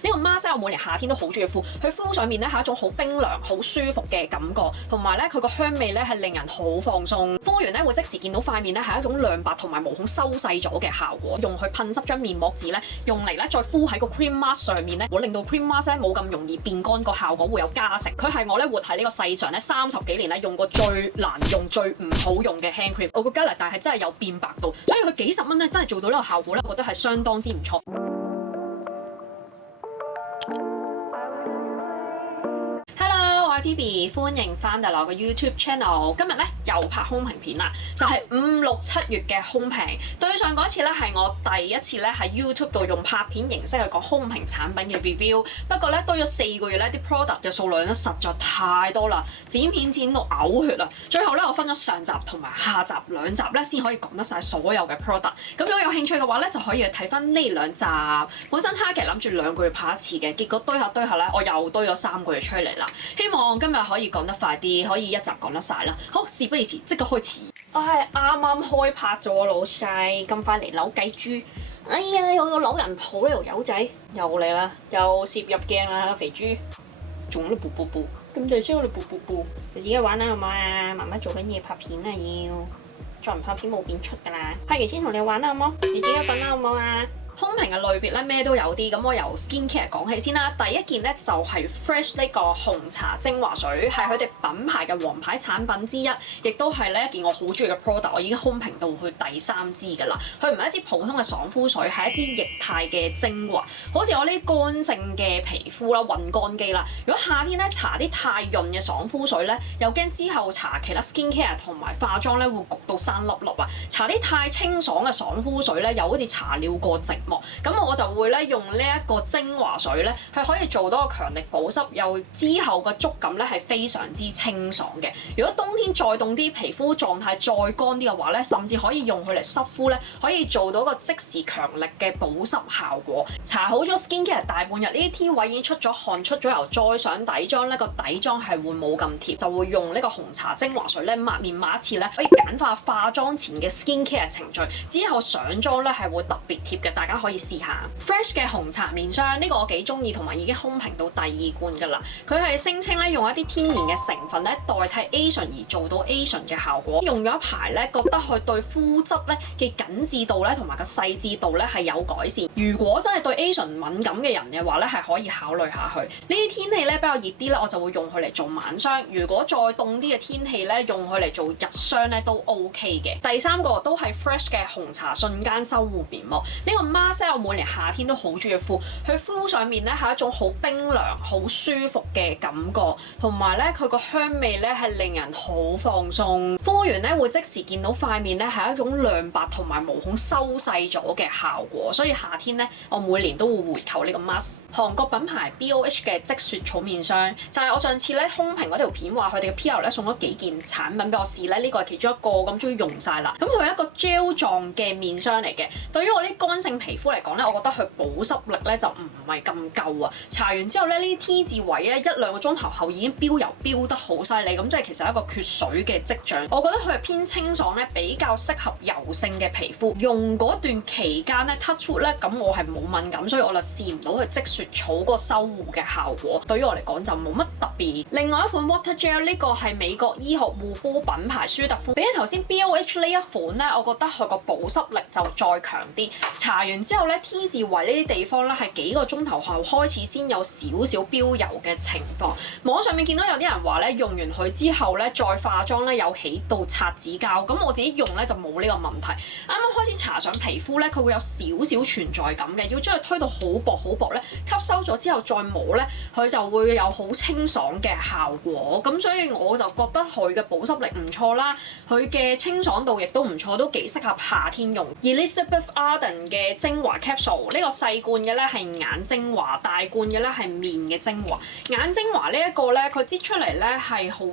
呢個 mask 我每年夏天都好中意敷，佢敷上面咧係一種好冰涼、好舒服嘅感覺，同埋咧佢個香味咧係令人好放鬆。敷完咧會即時見到塊面咧係一種亮白同埋毛孔收細咗嘅效果。用去噴濕張面膜紙咧，用嚟咧再敷喺個 cream mask 上面咧，會令到 cream mask 咧冇咁容易變乾，個效果會有加成。佢係我咧活喺呢個世上咧30幾年咧用過最難用、最唔好用嘅 hand cream。我個加拿大係真係有變白到，所以佢幾十蚊咧真係做到呢個效果咧，我覺得係相當之唔錯。Phoebe 歡迎翻到我個 YouTube channel， 今日咧又拍空評片啦，就係5、6、7月嘅空評。對上嗰次咧係我第一次咧喺 YouTube 度用拍片形式去講空評產品嘅 review， 不過咧多咗4個月咧啲 product 嘅數量咧實在太多啦，剪片剪到嘔血啦。最後咧我分咗上集同埋下集2集咧先可以講得晒所有嘅 product。咁如果有興趣嘅話咧就可以去睇翻呢2集。本身target諗住2個月拍一次嘅，結果堆下咧我又堆咗3個月出嚟啦。希望今日可以講得快啲，可以一集講得晒啦。好，事不宜遲，即刻開始。我係啱啱開拍咗，老細咁快嚟扭計豬。哎呀，有個扭人抱呢條友仔又嚟啦，又攝入鏡啦，肥豬，仲喺度噗噗噗，咁大聲我哋噗噗噗。你自己玩啦好唔好啊？媽媽做緊嘢拍片啊要，再唔拍片冇片出㗎啦。拍完先同你玩啦好唔好？你自己瞓啦好唔好啊？空評嘅類別咧咩都有啲，咁我由 skincare 講起先啦。第一件咧就係 Fresh 呢個紅茶精華水，係佢哋品牌嘅王牌產品之一，亦都係咧一件我好中意嘅 product。我已經空評到去第3支㗎啦。佢唔係一支普通嘅爽膚水，係一支液態嘅精華。好似我呢啲乾性嘅皮膚啦、混乾肌啦，如果夏天咧搽啲太潤嘅爽膚水咧，又驚之後搽其他 skincare 同埋化妝咧會焗到生粒粒啊。搽啲太清爽嘅爽膚水咧，又好似搽了過寂寞。咁我就會咧用呢一個精華水咧，佢可以做到個強力保濕，又之後個觸感咧係非常之清爽嘅。如果冬天再凍啲，皮膚狀態再乾啲嘅話咧，甚至可以用佢嚟濕敷咧，可以做到個即時強力嘅保濕效果。搽好咗 skincare 大半日，呢啲 T 位已經出咗汗、出咗油，再上底妝咧，個底妝係會冇咁貼，就會用呢個紅茶精華水咧抹面抹一次咧，可以簡化化妝前嘅 skincare 程序，之後上妝咧係會特別貼嘅，大家可以試下 Fresh 嘅紅茶面霜，呢個我幾中意，同埋已經空評到第2罐㗎啦。佢係聲稱咧用一啲天然嘅成分咧代替 Asian 而做到 Asian 嘅效果。用咗一排咧，覺得佢對膚質咧嘅緊緻度咧同埋個細緻度咧係有改善。如果真係對 Asian 敏感嘅人嘅話咧，係可以考慮下去。呢啲天氣咧比較熱啲咧，我就會用佢嚟做晚霜。如果再凍啲嘅天氣咧，用佢嚟做日霜咧都 OK 嘅。第3個都係 Fresh 嘅紅茶瞬間修護面膜。呢個 mask 我每年夏天都好中意敷，佢敷上面咧係一種好冰涼、好舒服嘅感覺，同埋咧佢個香味咧係令人好放鬆。敷完咧會即時見到塊面咧係一種亮白同埋毛孔收細咗嘅效果，所以夏天咧我每年都會回購呢個 mask。韓國品牌 BOH 嘅積雪草面霜，就係我上次咧空評嗰條片話佢哋嘅 PR 咧送咗幾件產品俾我試咧，呢個係其中一個，咁終於用晒啦。咁佢係一個 gel 狀嘅面霜嚟嘅，對於我啲乾性皮膚嚟講咧，我覺得佢保濕力咧就唔係咁夠啊！搽完之後咧，呢啲 T 字位咧1、2個鐘頭後已經飆油飆得好犀利，咁即係其實係一個缺水嘅跡象。我覺得佢係偏清爽咧，比較適合油性嘅皮膚。用嗰段期間咧 touch wood 咧，咁我係冇敏感，所以我就試唔到佢積雪草嗰個修護嘅效果。對於我嚟講就冇乜特別。另外一款 water gel 呢個係美國醫學護膚品牌舒特膚，比起頭先 BOH 呢一款咧，我覺得佢個保濕力就再強啲。搽完之後咧 T 字位呢啲地方咧係幾個鐘頭後開始先有少少飆油嘅情況。網上面見到有啲人話咧，用完佢之後咧再化妝咧有起到擦指膠，咁我自己用咧就冇呢個問題。啱啱開始搽上皮膚咧，佢會有少少存在感嘅，要將佢推到好薄咧，吸收咗之後再抹咧，佢就會有好清爽嘅效果。咁所以我就覺得佢嘅保濕力唔錯啦，佢嘅清爽度亦都唔錯，都幾適合夏天用。Elizabeth Arden 嘅精華 capsule 呢個細罐嘅咧係眼精華，大罐嘅咧係面嘅精華。眼精華呢一個咧，佢擠出嚟咧係好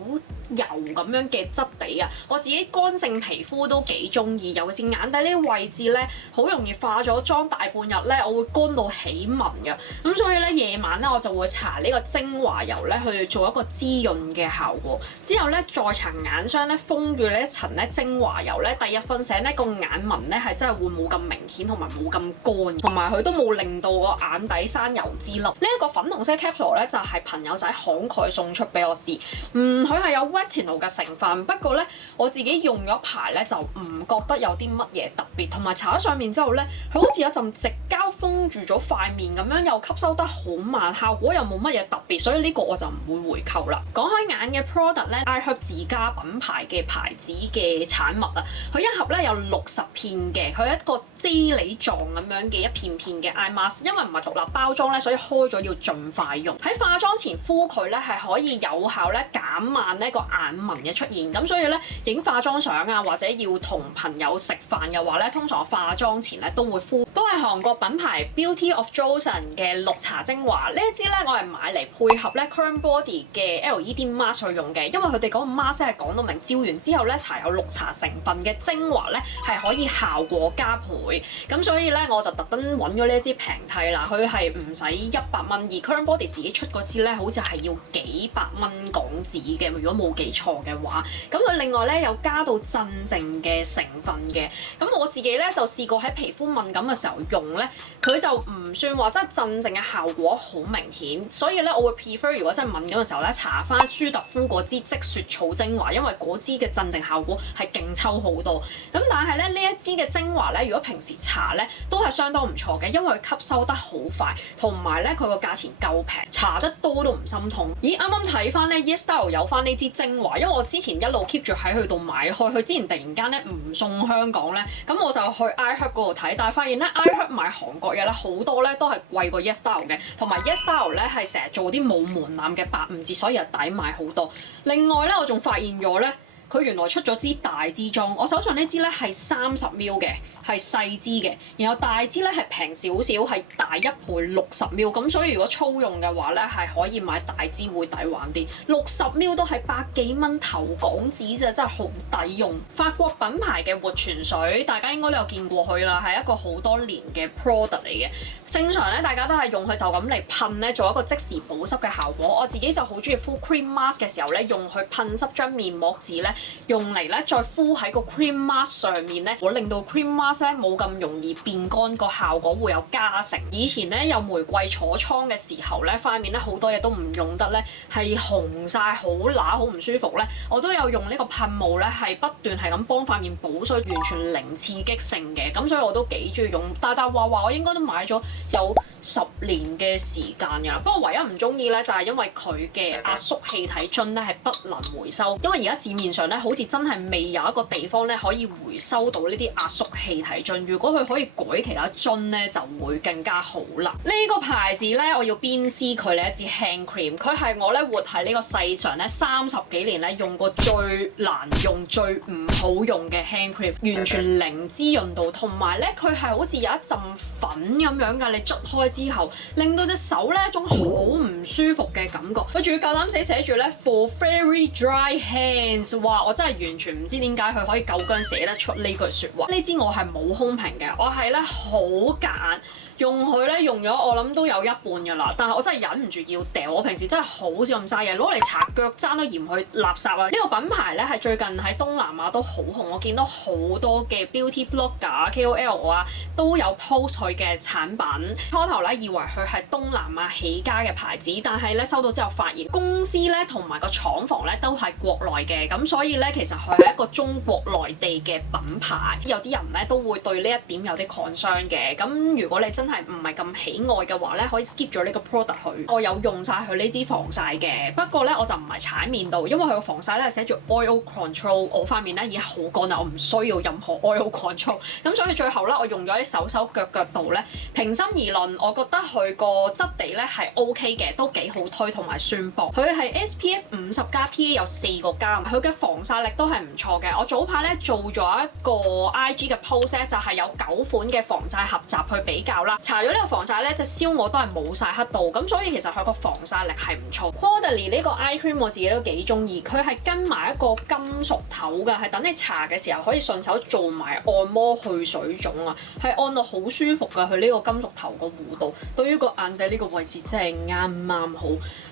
油咁樣嘅質地啊。我自己乾性皮膚都幾中意，尤其是眼底呢啲位置咧，好容易化咗妝大半日咧，我會乾到起紋嘅。咁所以咧夜晚咧我就會搽呢個精華油咧去做一個滋潤嘅效果，之後咧再搽眼霜咧封住呢一層咧精華油咧，第二日瞓醒咧個眼紋咧係真係會冇咁明顯同埋冇咁乾，同埋佢都冇令到我眼底生油脂粒。呢一個粉紅色 capsule 咧就係朋友仔慷慨送出俾我試，佢係有 retinol 嘅成分，不過咧我自己用咗排咧就唔覺得有啲乜嘢特別，同埋搽咗上面之後咧，佢好似有陣直膠封住咗塊面咁樣，又吸收得好慢，效果又冇乜嘢特別，所以呢個我就唔會回購啦。講開眼嘅 product 咧 ，iHerb 自家品牌嘅牌子嘅產物啊，佢一盒咧有60片嘅，佢係一個啫喱狀咁樣嘅一片片嘅 eye mask， 因為唔係獨立包裝咧，所以開咗要盡快用。喺化妝前敷佢咧係可以有效咧減慢呢個眼紋嘅出現，咁所以咧影化妝相啊，或者要同朋友食飯嘅話咧，通常我化妝前咧都會敷，都係韓國品牌 Beauty of Joseon 嘅綠茶精華。呢一支咧我係買嚟配合咧 Current Body 嘅 LED mask 去用嘅，因為佢哋嗰個 mask 係講到明，照完之後咧搽有綠茶成分嘅精華咧係可以效果加倍，咁所以咧我就特登揾咗呢一支平替啦，佢係唔使100蚊，而 Current Body 自己出嗰支咧好似係要幾百蚊港紙嘅，如果冇記錯嘅話。咁佢另外咧有加到鎮靜嘅成分嘅，咁我自己咧就試過喺皮膚敏感嘅時候用咧，佢就唔算話真係鎮靜嘅效果好明顯，所以咧我會 prefer 如果真係敏感嘅時候咧，搽翻舒特夫嗰支積雪草精華，因為嗰支嘅鎮靜效果係勁抽好多。咁但係咧呢一支嘅精華咧，如果平時搽咧都係相當唔錯嘅，因為佢吸收得好快，同埋咧佢個價錢夠平，搽得多都唔心痛。咦，啱啱睇翻咧 YesStyle 有翻呢支精華，因為我之前一路 keep 住喺佢度買開，佢之前突然間咧唔送香港咧，咁我就去 iHerb 嗰度睇，但係發現咧 iHerb 買韓國嘢咧好多咧都係貴過 YesStyle 嘅，同埋 YesStyle 咧係成日做啲冇門檻嘅8、5折，所以又抵買好多。另外咧我仲發現咗咧，佢原來出咗支大支裝，我手上呢支咧係30ml嘅，係細支嘅，然後大支咧係平少少，係大1倍60ml，咁所以如果粗用嘅話咧係可以買大支會抵玩啲。60ml都係100幾蚊頭港紙咋，真係好抵用。法國品牌嘅活泉水，大家應該都有見過佢啦，係一個好多年嘅 product 嚟嘅。正常咧，大家都係用佢就咁嚟噴咧，做一個即時保濕嘅效果。我自己就好中意敷 cream mask 嘅時候咧，用佢噴濕張面膜紙咧，用嚟咧再敷喺個 cream mask 上面咧，我令到 cream mask 咧冇咁容易變乾，個效果會有加成。以前咧有玫瑰痤瘡嘅時候咧，塊面咧好多嘢都唔用得咧，係紅晒、好乸、好唔舒服咧，我都有用呢個噴霧咧，係不斷係咁幫塊面補水，完全零刺激性嘅，咁所以我都幾中意用。但話我應該都買咗有10年嘅時間㗎，不過唯一唔中意咧就係因為佢嘅壓縮氣體樽咧係不能回收，因為而家市面上咧好似真係未有一個地方咧可以回收到呢啲壓縮氣體樽。如果佢可以改其他樽咧，就會更加好啦。呢個牌子咧，我要鞭屍佢呢一支 hand cream，佢係我咧活喺呢個世上咧30幾年咧用過最難用、最唔好用嘅 hand cream， 完全零滋潤度，同埋咧佢係好似有一陣粉咁樣㗎，你捽開之後，令到隻手咧一種好唔舒服嘅感覺。佢仲要夠膽死寫住咧 For very dry hands， 哇！我真係完全唔知點解佢可以夠薑寫得出呢句説話。呢支我係冇空瓶嘅，我係咧好夾硬用佢咧，用咗我諗都有一半㗎啦。但係我真係忍唔住要掉。我平時真係好少咁嘥嘢，攞嚟搽腳踭都嫌佢垃圾啊！呢個品牌咧係最近喺東南亞都好紅，我見到好多嘅 beauty blogger、KOL 啊都有 post 佢嘅產品。初頭咧以為佢係東南亞起家嘅牌子，但係咧收到之後發現公司咧同埋個廠房咧都係國內嘅，咁所以咧其實佢係一個中國內地嘅品牌。有啲人咧都會對呢一點有啲 concern 嘅，咁如果你真係唔係咁喜愛嘅話咧，可以 skip 咗呢個 product 佢。我有用晒佢呢支防曬嘅，不過咧我就唔係搽喺面度，因為佢個防曬咧寫住 oil control， 我塊面咧已經好乾啦，我唔需要任何 oil control， 咁所以最後咧我用咗啲手腳度咧，平心而論，我覺得佢個質地咧係 OK 嘅，都幾好推同埋算薄。佢係 SPF 50+PA 有4個加，佢嘅防曬力都係唔錯嘅。我早排咧做咗一個 IG 嘅 post 咧，就係有9款嘅防曬合集去比較啦。啦。搽咗呢個防曬咧，隻燒我都係冇晒黑度，咁所以其實佢個防曬力係唔錯。Caudalie 呢個 eye cream 我自己都幾中意，佢係跟埋一個金屬頭㗎，係等你搽嘅時候可以順手做埋按摩去水腫啊，係按到好舒服㗎。佢呢個金屬頭個弧度，對於個眼底呢個位置真係啱啱好。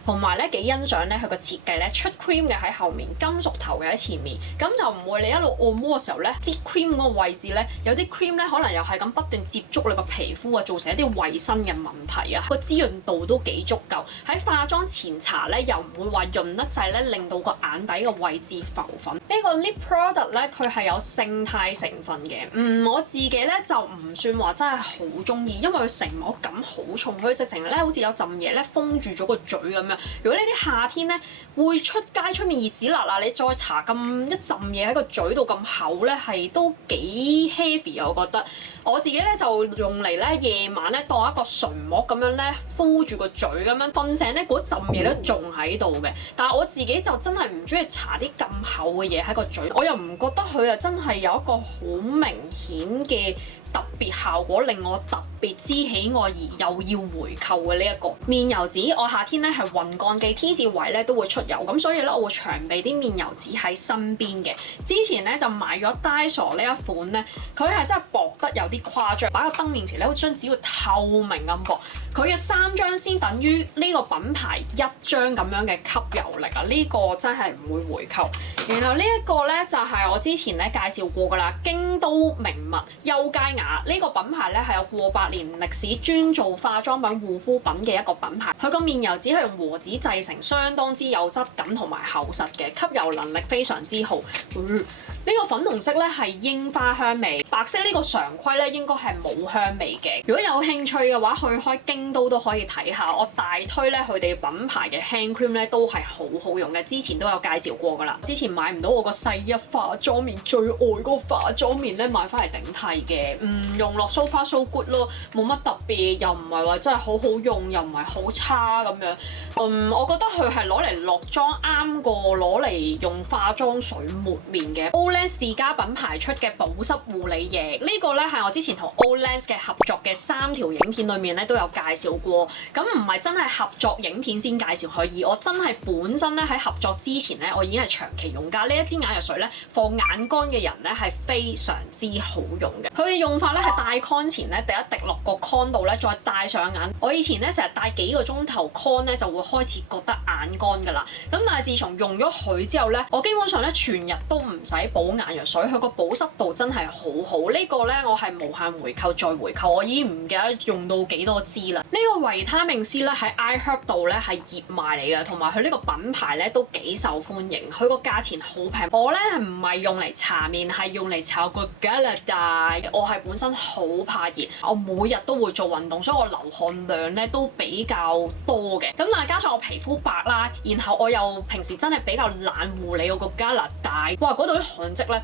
同埋咧幾欣賞咧佢個設計咧，出 cream 嘅喺後面，金屬頭嘅喺前面，咁就唔會你一路按摩嘅時候咧，擠 cream 嗰個位置咧，有啲 cream 咧可能又係咁不斷接觸你個皮膚啊，造成一啲衞生嘅問題啊。個滋潤度都幾足夠，喺化妝前搽咧又唔會話潤得滯咧，令到個眼底個位置浮粉。呢個 lip product 咧佢係有勝肽成分嘅，我自己咧就唔算話真係好中意，因為佢成膜感好重，佢直情咧好似有陣嘢咧封住咗個嘴咁樣。如果呢啲夏天咧會出街出面熱屎辣辣，你再搽咁一陣嘢喺個嘴度咁厚咧，係都幾 heavy 啊！我覺得我自己咧就用嚟咧夜晚咧當一個唇膜咁樣咧敷住個嘴咁樣，瞓醒咧嗰陣嘢都仲喺度嘅。但係我自己就真係唔中意搽啲咁厚嘅嘢喺個嘴，我又唔覺得佢啊真係有一個好明顯嘅特別效果令我特別之喜愛而又要回購嘅呢一個面油紙。我夏天咧係暈乾肌 T 字位咧都會出油，咁所以咧我會長備啲面油紙喺身邊嘅。之前咧就買咗 Daiso 呢一款咧，佢係真係薄得有啲誇張，擺個燈面前咧，好似張紙要透明咁薄。佢嘅3張先等於呢個品牌1張咁樣嘅吸油力啊！呢個真係唔會回購。然後呢一個咧就係我之前咧介紹過㗎啦，京都名物優佳雅呢個品牌咧係有過百年歷史，專做化妝品、護膚品嘅一個品牌。佢個面油紙係用和紙製成，相當之有質感同埋厚實嘅，吸油能力非常之好。呢個粉紅色咧係櫻花香味，白色呢個常規咧應該係冇香味嘅。如果有興趣嘅話，去開京都都可以睇下。我大推咧佢哋品牌嘅 hand cream 咧都係好好用嘅，之前都有介紹過㗎啦。之前買唔到我個細一化妝棉最愛嗰個化妝棉咧，買翻嚟頂替嘅，用落 so far so good 咯，冇乜特別，又唔係話真係好好用，又唔係好差咁樣。我覺得佢係攞嚟落妝啱過攞嚟用化妝水抹面嘅。Olens 家品牌出嘅保濕護理液，呢個咧係我之前同 Olens 嘅合作嘅3條影片裏面咧都有介紹過。咁唔係真係合作影片先介紹佢，而我真係本身咧喺合作之前咧，我已經係長期用家。呢一支眼藥水咧，放眼乾嘅人咧係非常之好用嘅。佢嘅用法咧係戴 con 前咧第一滴落個 con 度咧，再戴上眼。我以前咧成日戴幾個鐘頭 con 咧就會開始覺得眼乾㗎啦。咁但係自從用咗佢之後咧，我基本上咧全日都唔使補眼藥水，佢個保濕度真係好好。呢個咧我係無限回購再回購，我已經唔記得用到幾多支啦。呢個維他命 C 咧喺 iHerb 度咧係熱賣嚟嘅，同埋佢呢個品牌咧都幾受歡迎，佢個價錢好平。我咧係唔係用嚟搽面，係用嚟搽個 gala 帶。我係本身好怕熱，我每日都會做運動，所以我流汗量咧都比較多嘅。咁但係加上我皮膚白啦，然後我又平時真係比較懶護理我個 gala 帶，哇嗰度啲汗跡咧，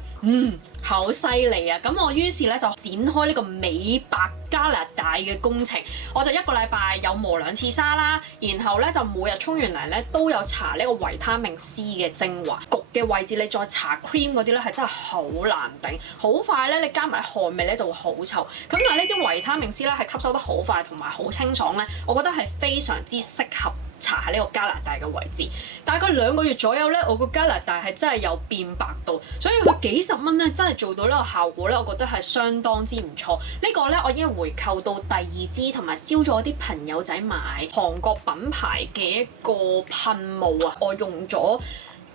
好犀利啊！咁我於是咧就展開呢個美白加拿大嘅工程，我就1個禮拜有磨2次沙啦，然後咧就每日沖完涼咧都有搽呢個維他命 C 嘅精華，焗嘅位置你再搽 cream 嗰啲咧係真係好難頂，好快咧你加埋汗味咧就會好臭。咁但係呢支維他命 C 咧係吸收得好快同埋好清爽咧，我覺得係非常之適合搽喺呢個加拿大嘅位置。大概2個月左右咧，我個加拿大係真係有變白到，所以佢幾十蚊咧真係做到呢個效果咧，我覺得係相當之唔錯。呢個咧我已經回購到第2支，同埋燒咗啲朋友仔買韓國品牌嘅一個噴霧啊，我用咗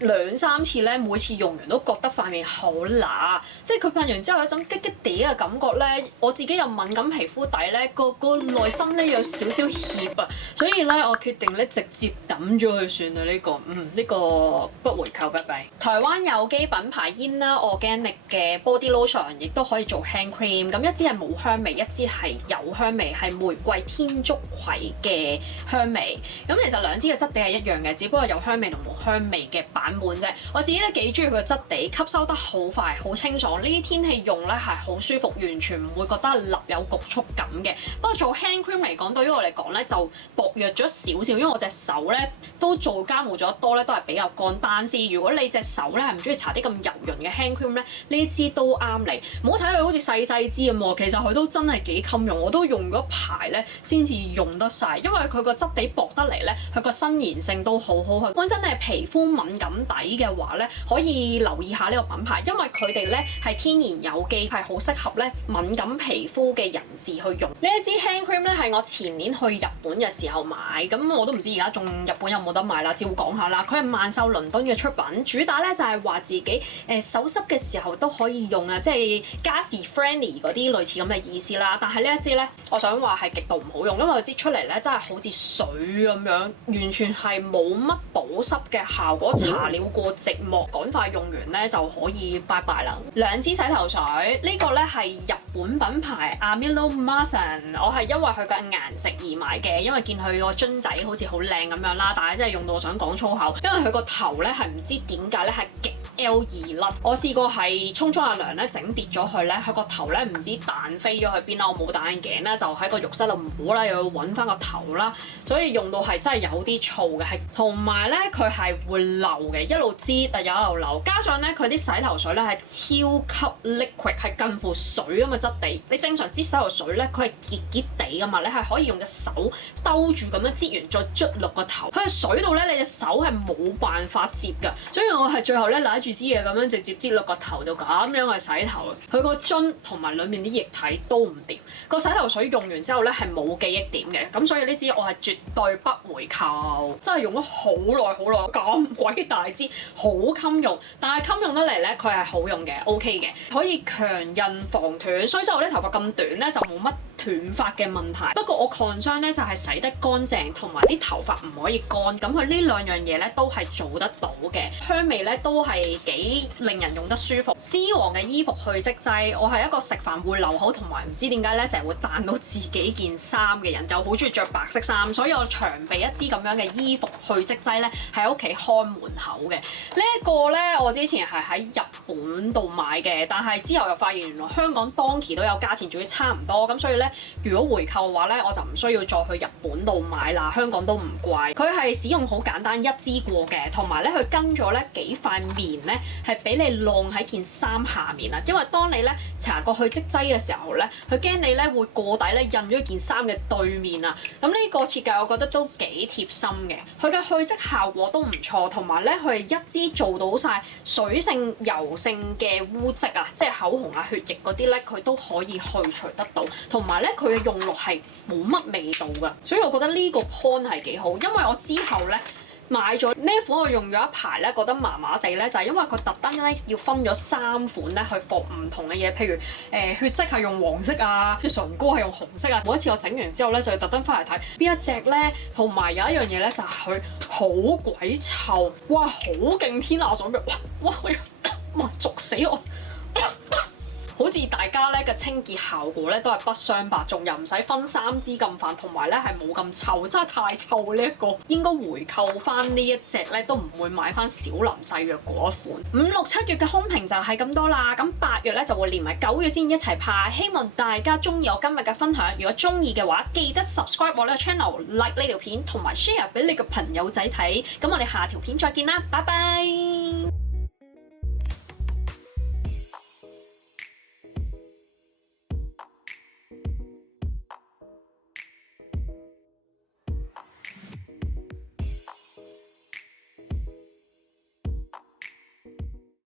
2、3次咧，每次用完都覺得塊面好乸，即係佢噴完之後有一種激激地嘅感覺咧。我自己有敏感皮膚底咧，個內心咧有少少怯啊，所以咧我決定咧直接抌咗佢算啦。呢個不回購，拜拜。台灣有機品牌 Inner Organic 嘅 body lotion 亦都可以做 hand cream，咁一支係冇香味，一支係有香味，係玫瑰天竺葵嘅香味。咁其實2支嘅質地係一樣嘅，只不過有香味同冇香味嘅版本啫。我自己咧幾中意佢嘅質地，吸收得好快，好清爽。呢啲天氣用咧係好舒服，完全唔會覺得立有局促感嘅。不過做 hand cream 嚟講，對於我嚟講咧就薄弱咗少少，因為我隻手咧都做家務做得多咧，都係比較乾。但是如果你隻手咧係唔中意搽啲咁油潤嘅 hand cream 咧，呢支都啱你。唔好睇佢好似細細支咁喎，其實佢都真係幾襟用，我都用咗排咧先至用得晒，因為佢個質地薄得嚟咧，佢個伸延性都好好。佢本身你係皮膚敏感底嘅話咧，可以留意下呢個品牌，因為佢哋咧係天然有機，係好適合咧敏感皮膚嘅人士去用。呢一支 hand cream 咧係我前年去日本嘅時候買，咁我都唔知而家仲日本有冇得買啦，照講下啦。佢係萬秀倫敦嘅出品，主打咧就係話自己手濕嘅時候都可以用啊，即係家時 friendly 嗰啲類似咁嘅意思啦。但係呢一支咧，我想話係極度唔好用，因為佢支出嚟咧真係好似水咁樣，完全係冇乜保濕嘅效果。搽了過寂寞，趕快用完咧就可以拜拜啦。兩支洗頭水，呢個咧係日本品牌 Amilo Masan， 我係因為佢嘅顏色而買嘅，因為見佢個樽仔好似好靚咁樣啦，但係真係用到我想講粗口，因為佢個頭咧係唔知點解咧係極 L 二甩。我試過係沖下涼咧整跌咗佢咧，佢個頭咧唔知彈飛咗去邊啦，我冇戴眼鏡咧就喺個浴室度摸啦，又要揾翻個頭啦，所以用到係真係有啲燥嘅，係同埋咧佢係會流嘅，一路擠啊有一路流，加上咧佢啲洗頭水咧係超級 liquid， 係近乎水咁嘅質地。你正常擠洗頭水咧，佢係結結地噶嘛，你係可以用隻手兜住咁樣擠完再捽落個頭。佢喺水度咧，你隻手係冇辦法接㗎，所以我係最後咧揦住支嘢咁樣直接擠落個頭度咁樣去洗頭。佢個樽同埋裡面啲液體都唔掂，個洗頭水用完之後咧係冇記憶點嘅，咁所以呢支我係絕對不回購，真係用咗好耐好耐，咁鬼大支，好襟用，但係襟用得嚟咧佢係好用嘅 ，OK 嘅，可以強韌防斷。所以我啲頭髮咁短咧就冇乜斷髮嘅問題。不過我 concern 咧就係洗得乾淨同埋啲頭髮唔可以乾，咁佢呢兩樣嘢咧都係做得到嘅。香味咧都係幾令人用得舒服。獅王嘅衣服去漬劑，我係一個食飯會流口同埋唔知點解咧成日會彈到自己件衫嘅人，就好中意着白色衫，所以我長備一支咁樣嘅衣服去漬劑咧喺屋企看門口嘅。呢一個咧我之前係喺日本度買嘅，但係之後又發現原來香港 Donkey 都有價錢，仲要差唔多，咁所以咧如果回購嘅話咧，我就唔需要再去日本度買啦，香港都唔貴。佢係使用好簡單，一支過嘅，同埋咧佢跟咗咧幾塊棉咧係俾你晾喺件衫下面啊，因為當你咧搽過去漬劑嘅時候咧，佢驚你咧會過底咧印咗件衫嘅對面啊。咁呢個設計我覺得都幾貼心嘅，佢嘅去漬效果都唔錯，同埋咧佢係一支做到晒水性、油性嘅污漬啊，即係口紅啊、血液嗰啲咧，佢都可以去除得到，同埋咧佢嘅用落係冇乜味道㗎，所以我覺得呢個 point 係幾好，因為我之後咧買咗呢一款，我用咗一排咧，覺得麻麻地咧，就係因為佢特登咧要分咗3款咧去放唔同嘅嘢，譬如血跡係用黃色啊，啲唇膏係用紅色啊。每一次我整完之後咧，就要特登翻嚟睇邊一隻咧，同埋有一樣嘢咧就係佢好鬼臭，哇好勁天啊！我想咩？哇哇逐死我！好似大家咧嘅清潔效果咧都係不相伯仲，又唔使分3支咁煩，同埋咧係冇咁臭，真係太臭呢一個。應該回購翻呢一隻咧，都唔會買翻小林製藥嗰一款。5、6、7月嘅空評就係咁多啦，咁8月咧就會連埋9月先一齊拍。希望大家中意我今日嘅分享，如果中意嘅話，記得 subscribe 我呢個 channel、like 呢條片同埋 share 俾你個朋友仔睇。咁我哋下條片再見啦，拜拜。